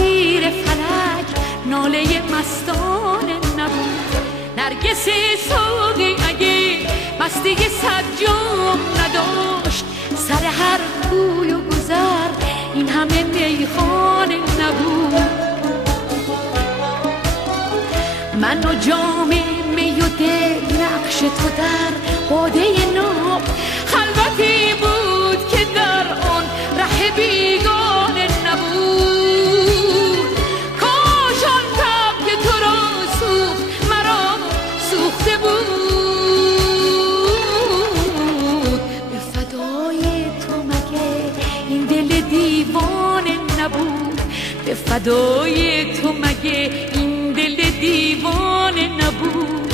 زیر فلک ناله مستانه نبود. نرگس ساقی اگه مستی صد جام نداشت، سر هر کوی و گذر این همه میخانه نبود. من و جام می و دل نقش تو در باده ناب، خلوتی بود که در آن ره بیگانه نبود. کاش آن تب که تو را سوخت مرا سوخته بود. به فدای تو مگه این دل دیوانه نبود؟ به فدای تو مگه این دل دیوانه نبود؟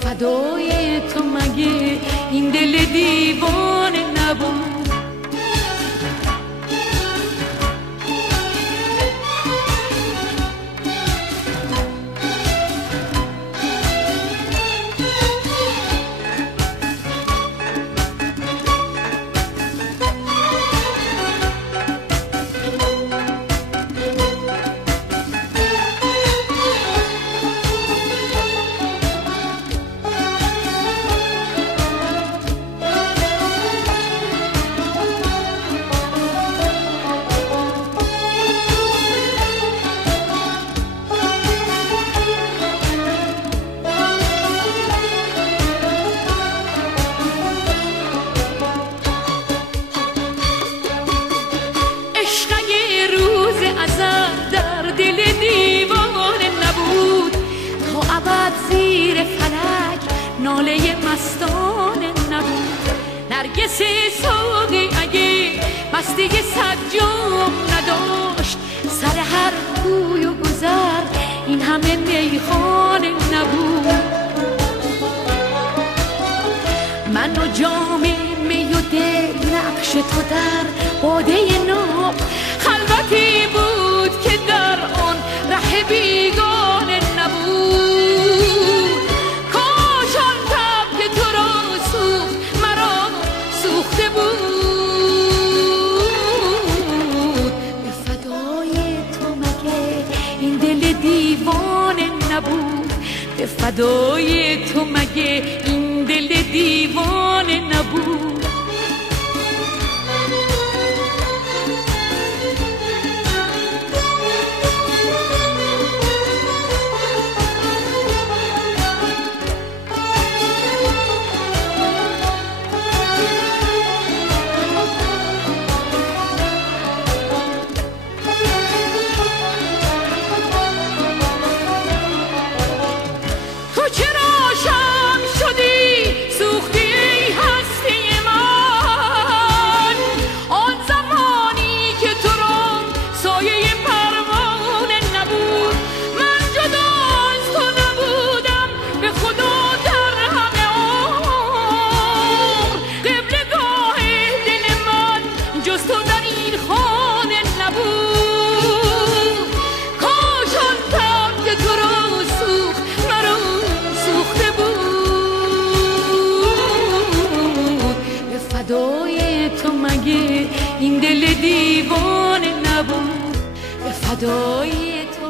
فدای تو مگه این دل دیوانه نبود؟ زیر فلک ناله مستانه نبود. نرگس ساقی اگه مستی صد جام نداشت، سر هر کوی و گذر این همه میخانه نبود. من و جام می و دل نقش تو در باده ناب، خلوتی بود که در آن ره بیگانه نبود. کاش آن تب که تو را سوخت مرا سوخته بود. به فدای تو مگه این دل دیوانه نبود؟ به فدای تو مگه این دل دیوانه نبود؟ فدای تو مگه این دل دیوانه نبود؟ به فدای تو